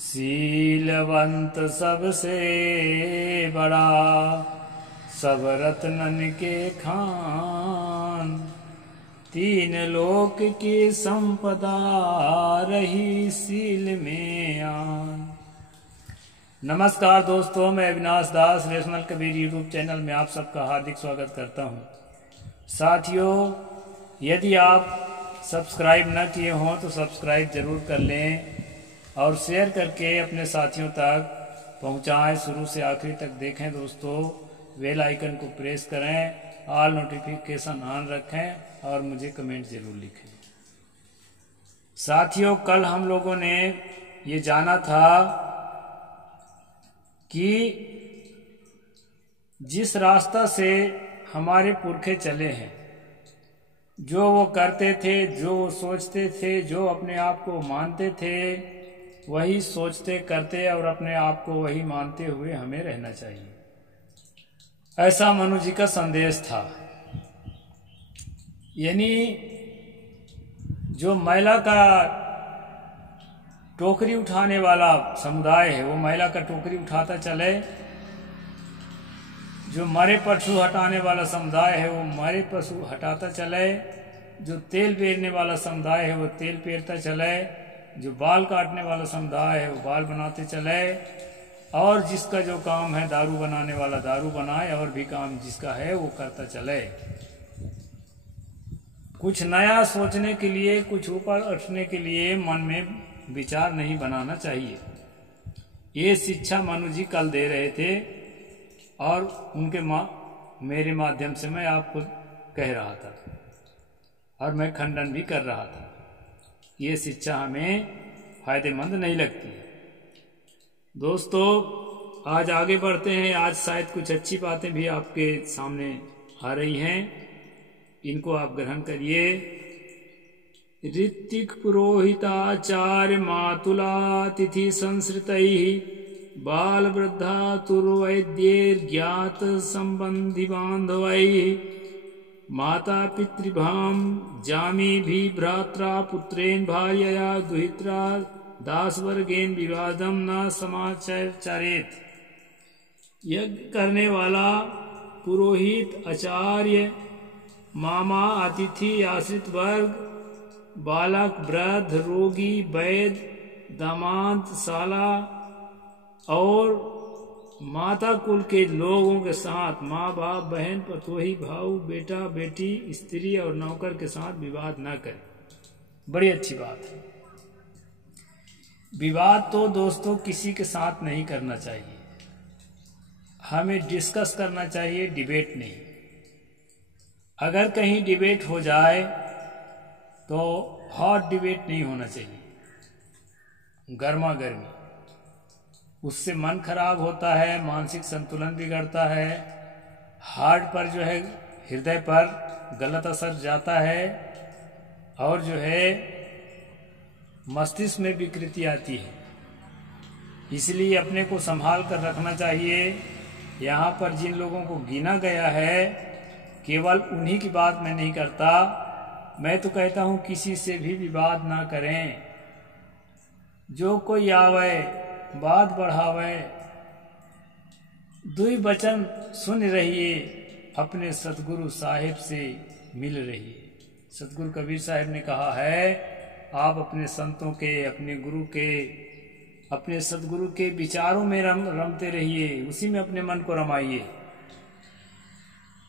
शीलवंत सबसे बड़ा, सब रत्नन के खान। तीन लोक की संपदा, रही शील में आन। नमस्कार दोस्तों, मैं अविनाश दास रेशनल कबीर यूट्यूब चैनल में आप सबका हार्दिक स्वागत करता हूं। साथियों, यदि आप सब्सक्राइब न किए हों तो सब्सक्राइब जरूर कर लें और शेयर करके अपने साथियों तक पहुंचाएं। शुरू से आखिरी तक देखें दोस्तों, बेल आइकन को प्रेस करें, ऑल नोटिफिकेशन ऑन रखें और मुझे कमेंट जरूर लिखें। साथियों, कल हम लोगों ने ये जाना था कि जिस रास्ता से हमारे पुरखे चले हैं, जो वो करते थे, जो वो सोचते थे, जो अपने आप को मानते थे, वही सोचते करते और अपने आप को वही मानते हुए हमें रहना चाहिए। ऐसा मनु जी का संदेश था। यानी जो महिला का टोकरी उठाने वाला समुदाय है, वो महिला का टोकरी उठाता चले। जो मरे पशु हटाने वाला समुदाय है, वो मरे पशु हटाता चले। जो तेल पेरने वाला समुदाय है, वो तेल पेरता चले। जो बाल काटने वाला समुदाय है, वो बाल बनाते चले। और जिसका जो काम है दारू बनाने वाला दारू बनाए, और भी काम जिसका है वो करता चले। कुछ नया सोचने के लिए, कुछ ऊपर उठने के लिए मन में विचार नहीं बनाना चाहिए। ये शिक्षा मनु जी कल दे रहे थे और उनके मेरे माध्यम से मैं आपको कह रहा था और मैं खंडन भी कर रहा था। ये शिक्षा हमें फायदेमंद नहीं लगती है। दोस्तों, आज आगे बढ़ते हैं। आज शायद कुछ अच्छी बातें भी आपके सामने आ रही हैं, इनको आप ग्रहण करिए। ऋत्विक पुरोहिताचार्य मातुला तिथि संसृतैः बाल वृद्धा तुर्वैद्यैर् ज्ञात संबंधी बांधवैः माता पितृभाम जामी भी भ्रात्रा पुत्रेण भार्यया दुहित्रा दासवर्गेन विवादम न समाचरेत। यज्ञ करने वाला पुरोहित, आचार्य, मामा, अतिथि, आश्रित वर्ग, बालक, वृद्ध, रोगी, वैद्य, दामाद, साला और माता कुल के लोगों के साथ, माँ बाप, बहन, पतोही, भाऊ, बेटा, बेटी, स्त्री और नौकर के साथ विवाद न करें। बड़ी अच्छी बात है। विवाद तो दोस्तों किसी के साथ नहीं करना चाहिए। हमें डिस्कस करना चाहिए, डिबेट नहीं। अगर कहीं डिबेट हो जाए तो हॉट डिबेट नहीं होना चाहिए, गर्मा गर्मी। उससे मन खराब होता है, मानसिक संतुलन बिगड़ता है, हार्ट पर जो है, हृदय पर गलत असर जाता है और जो है मस्तिष्क में विकृति आती है। इसलिए अपने को संभाल कर रखना चाहिए। यहाँ पर जिन लोगों को गिना गया है, केवल उन्हीं की बात मैं नहीं करता, मैं तो कहता हूँ किसी से भी विवाद ना करें। जो कोई आवे बात बढ़ावे, दुई वचन सुन रहिए, अपने सतगुरु साहिब से मिल रहिए। सतगुरु कबीर साहिब ने कहा है, आप अपने संतों के, अपने गुरु के, अपने सतगुरु के विचारों में रमते रहिए, उसी में अपने मन को रमाइए।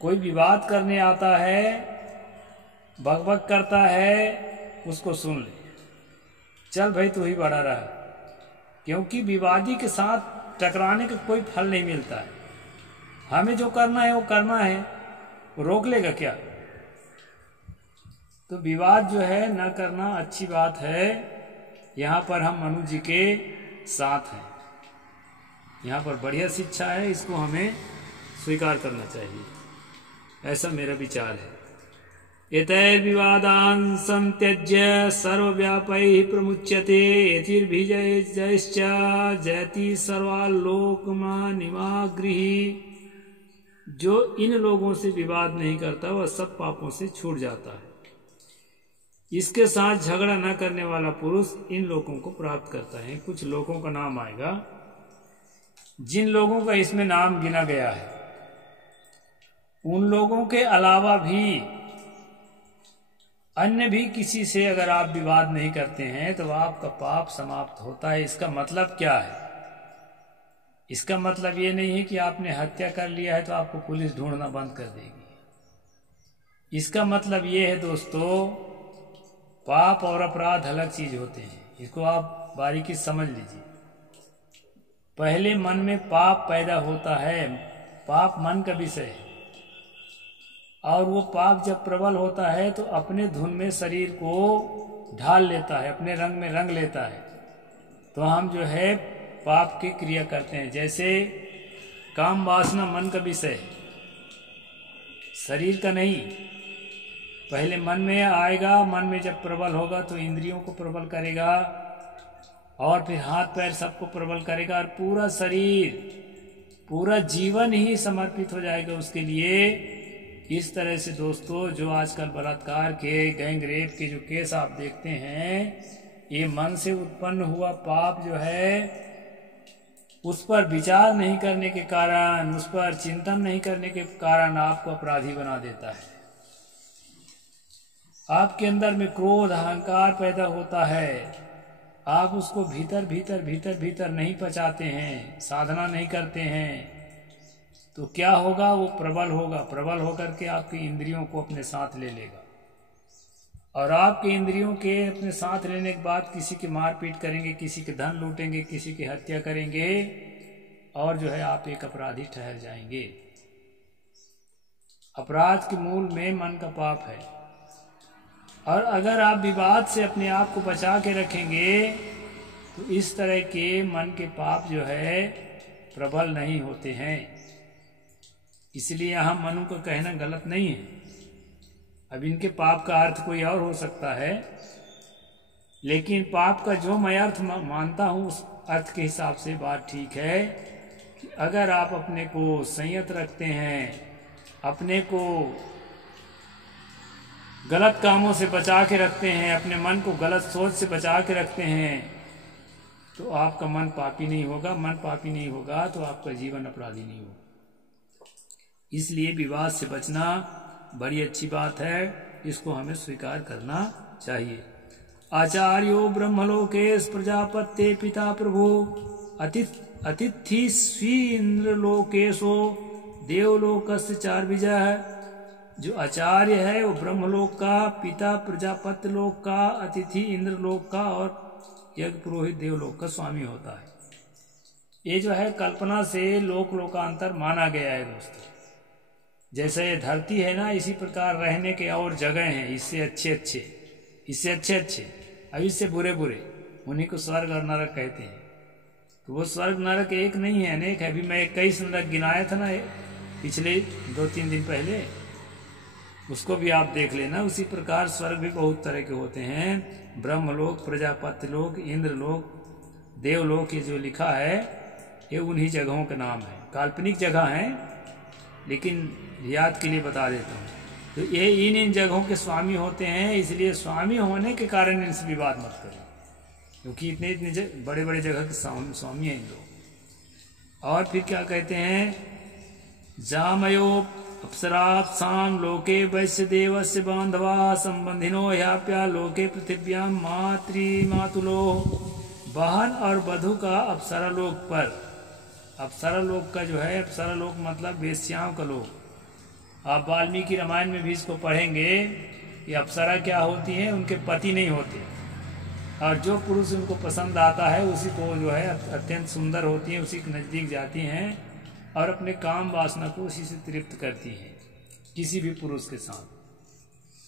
कोई विवाद करने आता है, बकबक करता है, उसको सुन ले, चल भाई तू ही बड़ा रहा। क्योंकि विवादी के साथ टकराने का कोई फल नहीं मिलता है। हमें जो करना है वो करना है, वो रोक लेगा क्या? तो विवाद जो है न करना अच्छी बात है। यहाँ पर हम मनु जी के साथ हैं। यहाँ पर बढ़िया शिक्षा है, इसको हमें स्वीकार करना चाहिए, ऐसा मेरा विचार है। एतैर्विवादान् संत्यज्य सर्वव्यापैः प्रमुच्यते यतिर्भिजयश्च जयति सर्वालोकमानिमागृही। जो इन लोगों से विवाद नहीं करता वह सब पापों से छूट जाता है। इसके साथ झगड़ा न करने वाला पुरुष इन लोगों को प्राप्त करता है। कुछ लोगों का नाम आएगा जिन लोगों का इसमें नाम गिना गया है। उन लोगों के अलावा भी अन्य भी किसी से अगर आप विवाद नहीं करते हैं तो आपका पाप समाप्त होता है। इसका मतलब क्या है? इसका मतलब ये नहीं है कि आपने हत्या कर लिया है तो आपको पुलिस ढूंढना बंद कर देगी। इसका मतलब ये है दोस्तों, पाप और अपराध अलग चीज होते हैं। इसको आप बारीकी समझ लीजिए। पहले मन में पाप पैदा होता है, पाप मन का विषय है, और वो पाप जब प्रबल होता है तो अपने धुन में शरीर को ढाल लेता है, अपने रंग में रंग लेता है। तो हम जो है पाप की क्रिया करते हैं। जैसे काम वासना मन का विषय है, शरीर का नहीं। पहले मन में आएगा, मन में जब प्रबल होगा तो इंद्रियों को प्रबल करेगा और फिर हाथ पैर सबको प्रबल करेगा और पूरा शरीर, पूरा जीवन ही समर्पित हो जाएगा उसके लिए। इस तरह से दोस्तों, जो आजकल बलात्कार के, गैंग रेप के जो केस आप देखते हैं, ये मन से उत्पन्न हुआ पाप जो है, उस पर विचार नहीं करने के कारण, उस पर चिंतन नहीं करने के कारण आपको अपराधी बना देता है। आपके अंदर में क्रोध, अहंकार पैदा होता है। आप उसको भीतर भीतर भीतर भीतर नहीं पचाते हैं, साधना नहीं करते हैं, तो क्या होगा? वो प्रबल होगा। प्रबल होकर के आपकी इंद्रियों को अपने साथ ले लेगा, और आपके इंद्रियों के अपने साथ लेने के बाद किसी की मारपीट करेंगे, किसी के धन लूटेंगे, किसी की हत्या करेंगे, और जो है आप एक अपराधी ठहर जाएंगे। अपराध के मूल में मन का पाप है। और अगर आप विवाद से अपने आप को बचा के रखेंगे तो इस तरह के मन के पाप जो है प्रबल नहीं होते हैं। इसलिए यहाँ मनु का कहना गलत नहीं है। अब इनके पाप का अर्थ कोई और हो सकता है, लेकिन पाप का जो मैं अर्थ मानता हूँ उस अर्थ के हिसाब से बात ठीक है कि अगर आप अपने को संयत रखते हैं, अपने को गलत कामों से बचा के रखते हैं, अपने मन को गलत सोच से बचा के रखते हैं, तो आपका मन पापी नहीं होगा। मन पापी नहीं होगा तो आपका जीवन अपराधी नहीं होगा। इसलिए विवाद से बचना बड़ी अच्छी बात है, इसको हमें स्वीकार करना चाहिए। आचार्यो ब्रह्मलोकेश प्रजापत्ये पिता प्रभु अतिथि स्वीन्द्र लोकेशो देवलोकस्य चार्विजः। जो आचार्य है वो ब्रह्मलोक का, पिता प्रजापति लोक का, अतिथि इंद्र लोक का और यज्ञ पुरोहित देवलोक का स्वामी होता है। ये जो है कल्पना से लोक लोकांतर माना गया है दोस्तों। जैसे ये धरती है ना, इसी प्रकार रहने के और जगह हैं, इससे अच्छे अच्छे, इससे अच्छे अच्छे, अब इससे बुरे बुरे, उन्हीं को स्वर्ग और नरक कहते हैं। तो वो स्वर्ग नरक एक नहीं है, अनेक है। अभी मैं 21 नरक गिनाया था ना पिछले 2-3 दिन पहले, उसको भी आप देख लेना। उसी प्रकार स्वर्ग भी बहुत तरह के होते हैं। ब्रह्मलोक, प्रजापति लोक, इंद्र लोक, देवलोक, ये जो लिखा है ये उन्हीं जगहों के नाम है। काल्पनिक जगह हैं, लेकिन याद के लिए बता देता हूँ। तो ये इन जगहों के स्वामी होते हैं। इसलिए स्वामी होने के कारण इनसे विवाद मत करो, क्योंकि इतने बड़े बड़े जगह के स्वामी हैं इन लोग। और फिर क्या कहते हैं? जामयो अप्सराप्सां लोके वैश्य देवस्य बांधवा संबंधिनो ह्याप्या लोके पृथिव्याम मातृमातुलो। बहन और वधु का अप्सरा लोक पर, अप्सरा लोक का जो है, अप्सरा लोक मतलब वेश्याओं का लोक। आप वाल्मीकि रामायण में भी इसको पढ़ेंगे कि अप्सरा क्या होती हैं, उनके पति नहीं होते, और जो पुरुष उनको पसंद आता है उसी को जो है अत्यंत सुंदर होती हैं, उसी के नज़दीक जाती हैं और अपने काम वासना को उसी से तृप्त करती हैं, किसी भी पुरुष के साथ।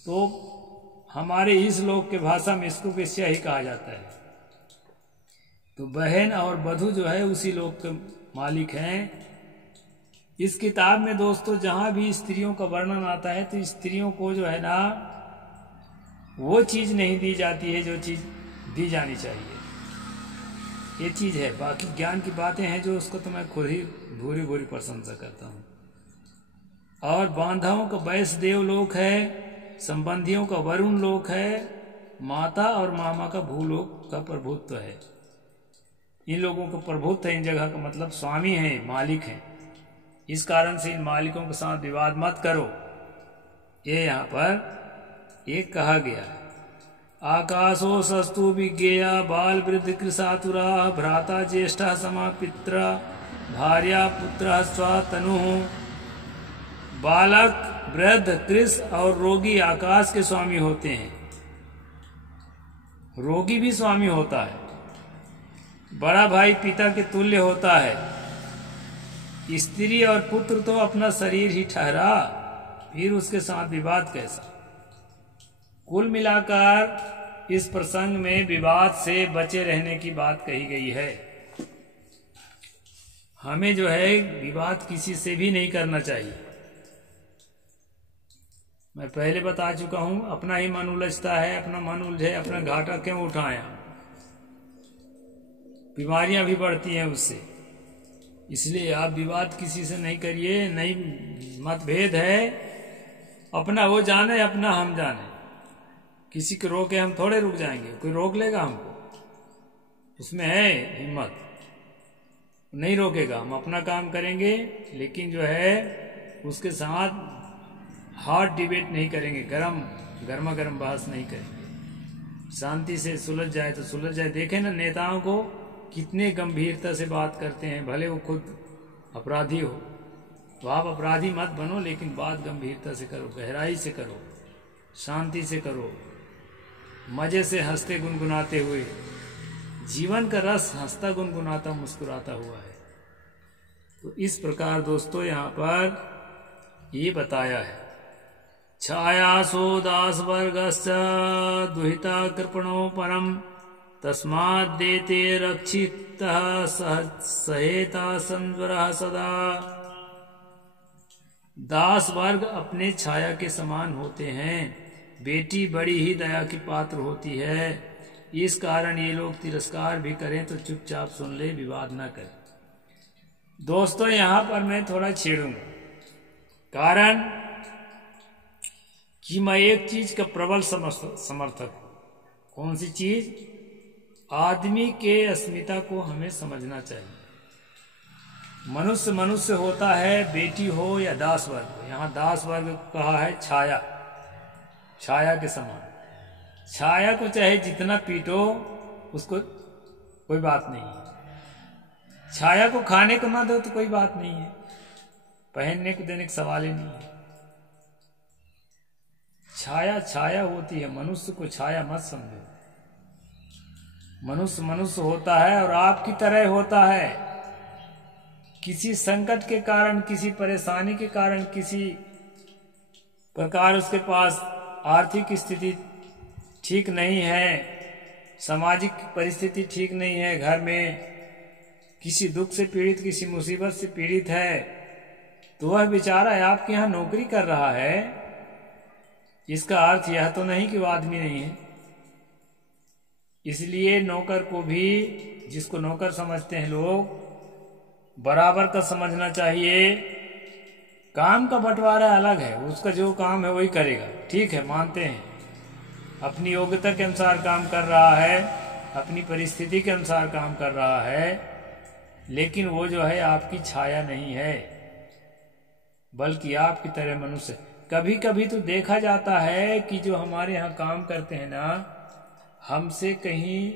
तो हमारे इस लोक के भाषा में इसको वेश्या ही कहा जाता है। तो बहन और वधु जो है उसी लोक के मालिक हैं। इस किताब में दोस्तों जहाँ भी स्त्रियों का वर्णन आता है तो स्त्रियों को जो है ना वो चीज़ नहीं दी जाती है जो चीज़ दी जानी चाहिए। ये चीज़ है। बाकी ज्ञान की बातें हैं जो उसको तो मैं खुद ही भूरी भूरी प्रशंसा करता हूँ। और बांधवों का वैश्य देव लोक है, संबंधियों का वरुण लोक है, माता और मामा का भूलोक का प्रभुत्व है। इन लोगों का प्रभुत्व है, इन जगह का मतलब स्वामी है, मालिक है। इस कारण से इन मालिकों के साथ विवाद मत करो, ये यहाँ पर एक कहा गया है। आकाशो सस्तु विज्ञेया बाल वृद्ध कृशातुरा भ्राता ज्येष्ठा समा पित्रा भार्या पुत्र स्वतनु। बालक, वृद्ध, कृष और रोगी आकाश के स्वामी होते हैं। रोगी भी स्वामी होता है। बड़ा भाई पिता के तुल्य होता है। स्त्री और पुत्र तो अपना शरीर ही ठहरा, फिर उसके साथ विवाद कैसा। कुल मिलाकर इस प्रसंग में विवाद से बचे रहने की बात कही गई है। हमें जो है विवाद किसी से भी नहीं करना चाहिए। मैं पहले बता चुका हूं, अपना ही मन उलझता है, अपना मन उलझे अपना घाटा क्यों उठाया, बीमारियां भी बढ़ती हैं उससे। इसलिए आप विवाद किसी से नहीं करिए। नहीं, मतभेद है, अपना वो जाने अपना हम जाने। किसी को रोके हम थोड़े रुक जाएंगे, कोई रोक लेगा हमको, उसमें है हिम्मत, नहीं रोकेगा। हम अपना काम करेंगे, लेकिन जो है उसके साथ हार्ड डिबेट नहीं करेंगे, गर्मा गर्म बहस नहीं करेंगे। शांति से सुलझ जाए तो सुलझ जाए। देखें ना नेताओं को कितने गंभीरता से बात करते हैं, भले वो खुद अपराधी हो। तो आप अपराधी मत बनो, लेकिन बात गंभीरता से करो, गहराई से करो, शांति से करो, मजे से हंसते गुनगुनाते हुए। जीवन का रस हंसता गुनगुनाता मुस्कुराता हुआ है। तो इस प्रकार दोस्तों यहाँ पर ये बताया है। छायासो दास वर्गश्च दुहिता कृपणो परम तस्माद् देते रक्षितः सहेता संवरः सदा। दास वर्ग अपने छाया के समान होते हैं। बेटी बड़ी ही दया की पात्र होती है। इस कारण ये लोग तिरस्कार भी करें तो चुपचाप सुन ले, विवाद ना करें। दोस्तों यहाँ पर मैं थोड़ा छेड़ूंगा, कारण कि मैं एक चीज का प्रबल समर्थक हूं। कौन सी चीज? आदमी के अस्मिता को हमें समझना चाहिए। मनुष्य मनुष्य होता है, बेटी हो या दास वर्ग। यहाँ दास वर्ग कहा है छाया, छाया के समान। छाया को चाहे जितना पीटो उसको कोई बात नहीं है। छाया को खाने को ना दो तो कोई बात नहीं है, पहनने को देने का सवाल ही नहीं है। छाया छाया होती है, मनुष्य को छाया मत समझो। मनुष्य मनुष्य होता है और आपकी तरह होता है। किसी संकट के कारण, किसी परेशानी के कारण, किसी प्रकार उसके पास आर्थिक स्थिति ठीक नहीं है, सामाजिक परिस्थिति ठीक नहीं है, घर में किसी दुख से पीड़ित, किसी मुसीबत से पीड़ित है, तो वह बेचारा आपके यहाँ नौकरी कर रहा है। इसका अर्थ यह तो नहीं कि वो आदमी नहीं है। इसलिए नौकर को भी, जिसको नौकर समझते हैं लोग, बराबर का समझना चाहिए। काम का बंटवारा अलग है, उसका जो काम है वही करेगा, ठीक है, मानते हैं। अपनी योग्यता के अनुसार काम कर रहा है, अपनी परिस्थिति के अनुसार काम कर रहा है, लेकिन वो जो है आपकी छाया नहीं है, बल्कि आपकी तरह मनुष्य। कभी कभी तो देखा जाता है कि जो हमारे यहाँ काम करते हैं ना, हमसे कहीं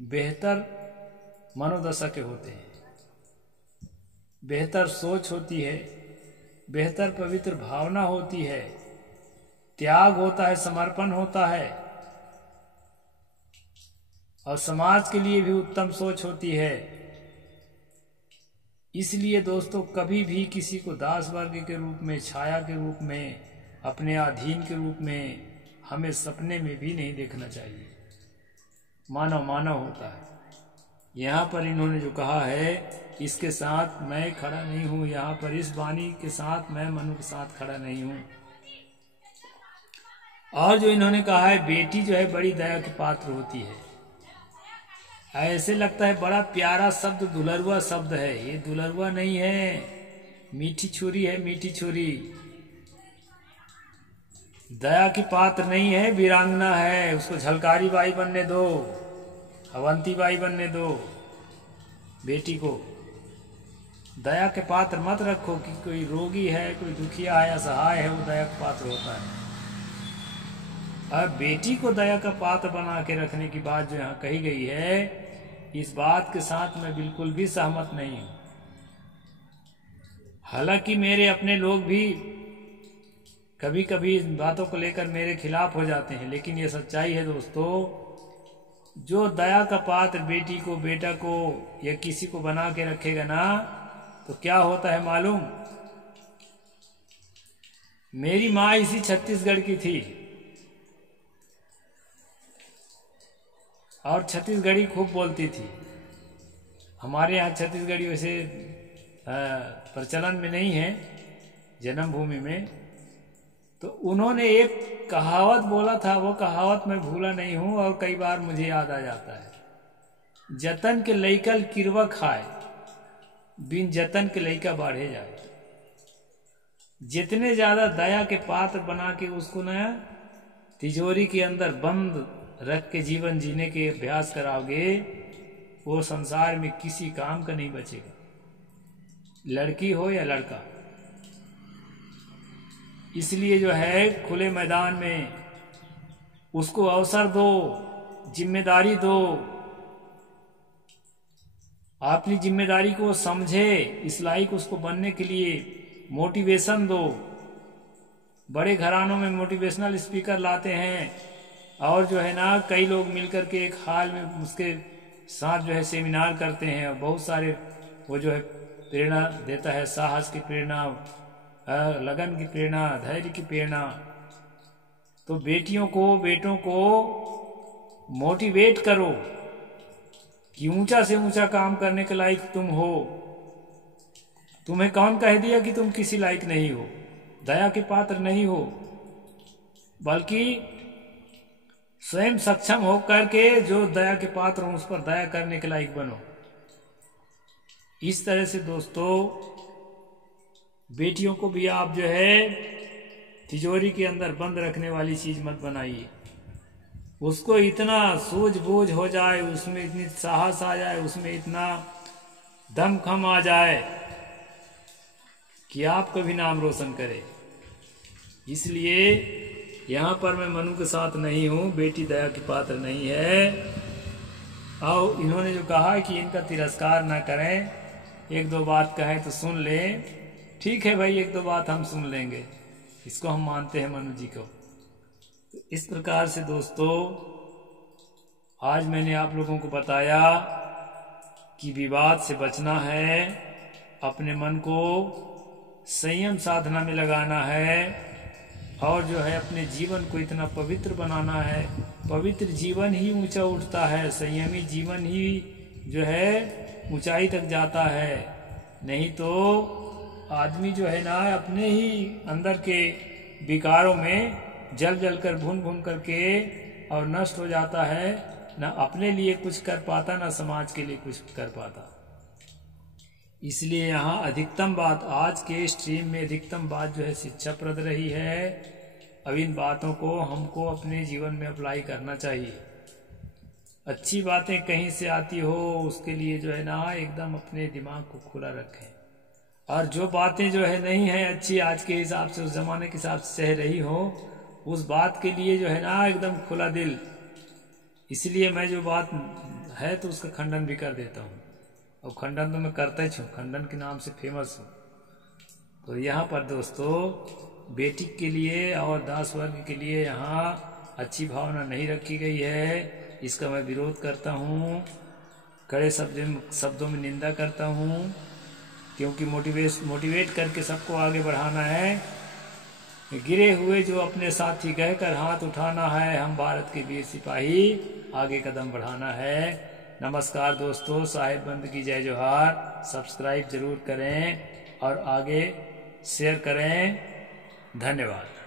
बेहतर मनोदशा के होते हैं, बेहतर सोच होती है, बेहतर पवित्र भावना होती है, त्याग होता है, समर्पण होता है, और समाज के लिए भी उत्तम सोच होती है। इसलिए दोस्तों कभी भी किसी को दास वर्ग के रूप में, छाया के रूप में, अपने अधीन के रूप में हमें सपने में भी नहीं देखना चाहिए। मानव मानव होता है। यहाँ पर इन्होंने जो कहा है, इसके साथ मैं खड़ा नहीं हूँ। यहाँ पर इस वाणी के साथ मैं मनु के साथ खड़ा नहीं हूँ। और जो इन्होंने कहा है, बेटी जो है बड़ी दया की पात्र होती है, ऐसे लगता है बड़ा प्यारा शब्द, दुलरुआ शब्द है। ये दुलरुआ नहीं है, मीठी छुरी है, मीठी छुरी। दया की पात्र नहीं है, वीरांगना है, उसको झलकारी बाई बनने दो, अवंती बाई बनने दो बेटी को। दया के पात्र मत रखो कि कोई रोगी है, कोई दुखिया है, असहाय है, वो दया का पात्र होता है। अब बेटी को दया का पात्र बना के रखने की बात जो यहाँ कही गई है, इस बात के साथ मैं बिल्कुल भी सहमत नहीं हूं। हालांकि मेरे अपने लोग भी कभी कभी इन बातों को लेकर मेरे खिलाफ हो जाते हैं, लेकिन ये सच्चाई है दोस्तों। जो दया का पात्र बेटी को, बेटा को या किसी को बना के रखेगा ना, तो क्या होता है मालूम? मेरी माँ इसी छत्तीसगढ़ की थी और छत्तीसगढ़ी खूब बोलती थी। हमारे यहाँ छत्तीसगढ़ी वैसे प्रचलन में नहीं है जन्मभूमि में। तो उन्होंने एक कहावत बोला था, वो कहावत मैं भूला नहीं हूं और कई बार मुझे याद आ जाता है। जतन के लइकल किरवा खाए, बिन जतन के लइका बाढ़े जाए। जितने ज्यादा दया के पात्र बना के उसको ना तिजोरी के अंदर बंद रख के जीवन जीने के अभ्यास कराओगे, वो संसार में किसी काम का नहीं बचेगा, लड़की हो या लड़का। इसलिए जो है खुले मैदान में उसको अवसर दो, जिम्मेदारी दो, अपनी जिम्मेदारी को समझे, इस लायक उसको बनने के लिए मोटिवेशन दो। बड़े घरानों में मोटिवेशनल स्पीकर लाते हैं और जो है ना कई लोग मिलकर के एक हाल में उसके साथ जो है सेमिनार करते हैं और बहुत सारे वो जो है प्रेरणा देता है, साहस की प्रेरणा, लगन की प्रेरणा, धैर्य की प्रेरणा। तो बेटियों को, बेटों को मोटिवेट करो कि ऊंचा से ऊंचा काम करने के लायक तुम हो। तुम्हें कौन कह दिया कि तुम किसी लायक नहीं हो, दया के पात्र नहीं हो, बल्कि स्वयं सक्षम हो करके जो दया के पात्र हो उस पर दया करने के लायक बनो। इस तरह से दोस्तों बेटियों को भी आप जो है तिजोरी के अंदर बंद रखने वाली चीज मत बनाइए। उसको इतना सूझबूझ हो जाए, उसमें इतनी साहस आ जाए, उसमें इतना दमखम आ जाए कि आपका भी नाम रोशन करे। इसलिए यहाँ पर मैं मनु के साथ नहीं हूँ, बेटी दया की पात्र नहीं है। और इन्होंने जो कहा कि इनका तिरस्कार ना करें, एक दो बात कहे तो सुन ले, ठीक है भाई, एक दो बात हम सुन लेंगे, इसको हम मानते हैं मनु जी को। इस प्रकार से दोस्तों आज मैंने आप लोगों को बताया कि विवाद से बचना है, अपने मन को संयम साधना में लगाना है और जो है अपने जीवन को इतना पवित्र बनाना है। पवित्र जीवन ही ऊंचा उठता है, संयमी जीवन ही जो है ऊंचाई तक जाता है। नहीं तो आदमी जो है ना अपने ही अंदर के विकारों में जल जल कर भून भून करके और नष्ट हो जाता है, ना अपने लिए कुछ कर पाता, ना समाज के लिए कुछ कर पाता। इसलिए यहाँ अधिकतम बात, आज के स्ट्रीम में अधिकतम बात जो है शिक्षाप्रद रही है। अब इन बातों को हमको अपने जीवन में अप्लाई करना चाहिए। अच्छी बातें कहीं से आती हो उसके लिए जो है ना एकदम अपने दिमाग को खुला रखें, और जो बातें जो है नहीं है अच्छी, आज के हिसाब से, उस जमाने के हिसाब से सह रही हो, उस बात के लिए जो है ना एकदम खुला दिल। इसलिए मैं जो बात है तो उसका खंडन भी कर देता हूँ, और खंडन तो मैं करता ही हूँ, खंडन के नाम से फेमस हूँ। तो यहाँ पर दोस्तों बेटी के लिए और दास वर्ग के लिए यहाँ अच्छी भावना नहीं रखी गई है, इसका मैं विरोध करता हूँ, कड़े शब्दों में निंदा करता हूँ, क्योंकि मोटिवेट करके सबको आगे बढ़ाना है। गिरे हुए जो अपने साथी कहकर हाथ उठाना है, हम भारत के वीर सिपाही आगे कदम बढ़ाना है। नमस्कार दोस्तों, साहिब बंद की जय जोहार। सब्सक्राइब जरूर करें और आगे शेयर करें। धन्यवाद।